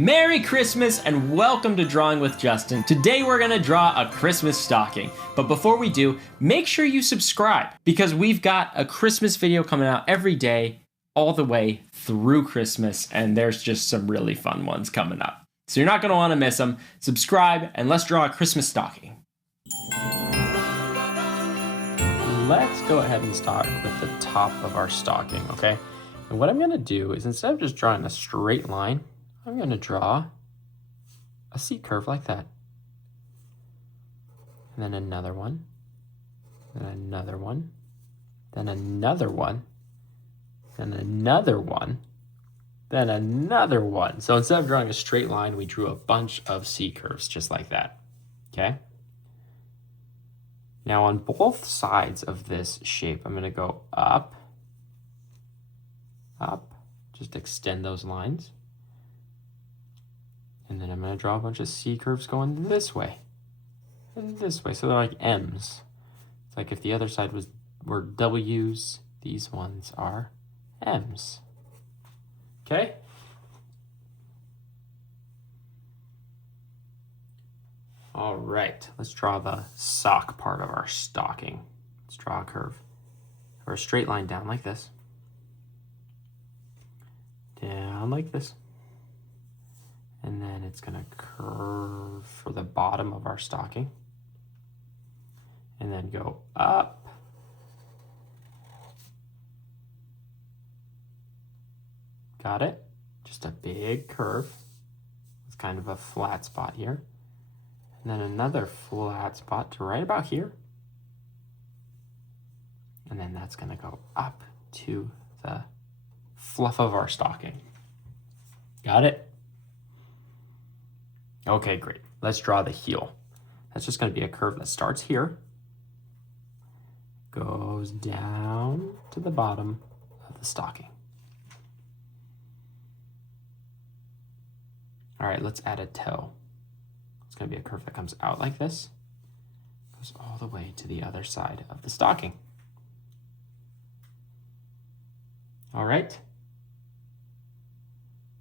Merry Christmas and welcome to Drawing with Justin. Today we're gonna draw a Christmas stocking. But before we do, make sure you subscribe because we've got a Christmas video coming out every day all the way through Christmas, and there's just some really fun ones coming up. So you're not gonna wanna miss them. Subscribe and let's draw a Christmas stocking. Let's go ahead and start with the top of our stocking, okay? And what I'm gonna do is instead of just drawing a straight line, I'm going to draw a C curve like that. And then another one, then another one, then another one, then another one, then another one. So instead of drawing a straight line, we drew a bunch of C curves just like that, okay? Now on both sides of this shape, I'm going to go up, up, just extend those lines. And then I'm going to draw a bunch of C curves going this way and this way. So they're like M's. It's like if the other side were W's, these ones are M's. Okay? All right, let's draw the sock part of our stocking. Let's draw a curve or a straight line down like this. Down like this. And then it's going to curve for the bottom of our stocking. And then go up. Got it? Just a big curve. It's kind of a flat spot here. And then another flat spot to right about here. And then that's going to go up to the fluff of our stocking. Got it? Okay, great. Let's draw the heel. That's just going to be a curve that starts here, goes down to the bottom of the stocking. All right, let's add a toe. It's going to be a curve that comes out like this, goes all the way to the other side of the stocking. All right.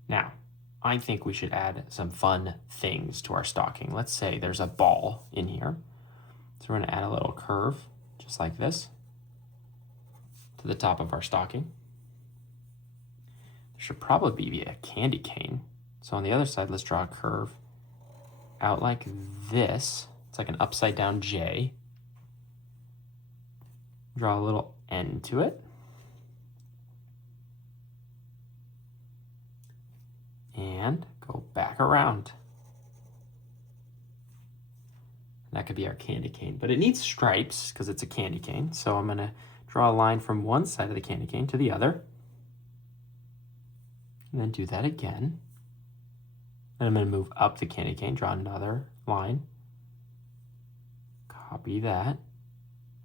Now, I think we should add some fun things to our stocking. Let's say there's a ball in here. So we're going to add a little curve, just like this, to the top of our stocking. There should probably be a candy cane. So on the other side, let's draw a curve out like this. It's like an upside down J. Draw a little end to it. And go back around. That could be our candy cane, but it needs stripes because it's a candy cane. So I'm going to draw a line from one side of the candy cane to the other. And then do that again. Then I'm going to move up the candy cane, draw another line. Copy that.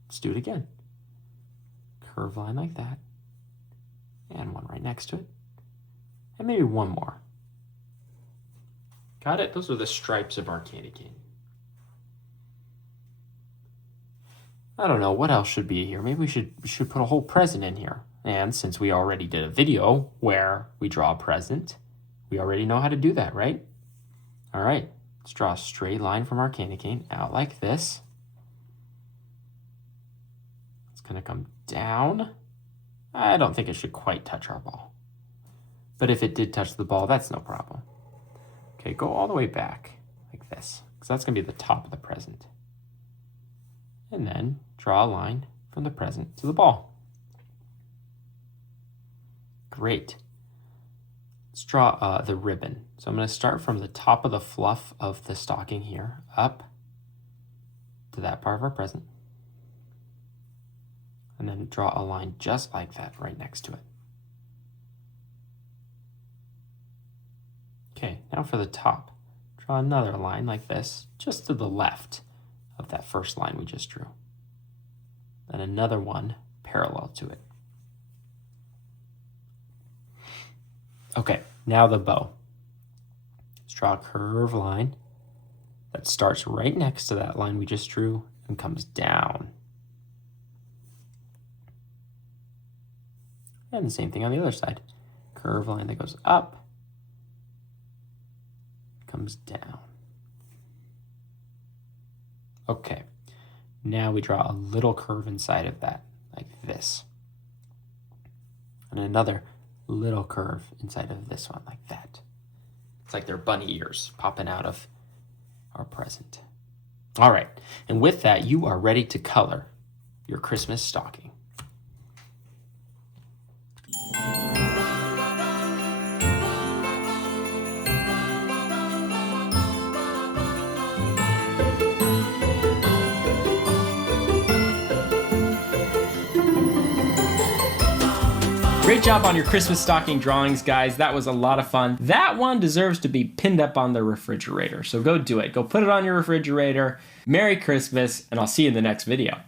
Let's do it again. Curve line like that. And one right next to it. And maybe one more. Got it? Those are the stripes of our candy cane. I don't know, what else should be here? Maybe we should put a whole present in here. And since we already did a video where we draw a present, we already know how to do that, right? All right, let's draw a straight line from our candy cane out like this. It's going to come down. I don't think it should quite touch our ball. But if it did touch the ball, that's no problem. Okay, go all the way back like this, because that's going to be the top of the present. And then draw a line from the present to the ball. Great. Let's draw the ribbon. So I'm going to start from the top of the fluff of the stocking here, up to that part of our present. And then draw a line just like that right next to it. Okay, now for the top, draw another line like this, just to the left of that first line we just drew. Then another one parallel to it. Okay, now the bow. Let's draw a curved line that starts right next to that line we just drew and comes down. And the same thing on the other side. Curved line that goes up comes down. Okay, now we draw a little curve inside of that, like this. And another little curve inside of this one, like that. It's like they're bunny ears popping out of our present. All right, and with that, you are ready to color your Christmas stocking. Great job on your Christmas stocking drawings, guys. That was a lot of fun. That one deserves to be pinned up on the refrigerator, so go do it. Go put it on your refrigerator. Merry Christmas, and I'll see you in the next video.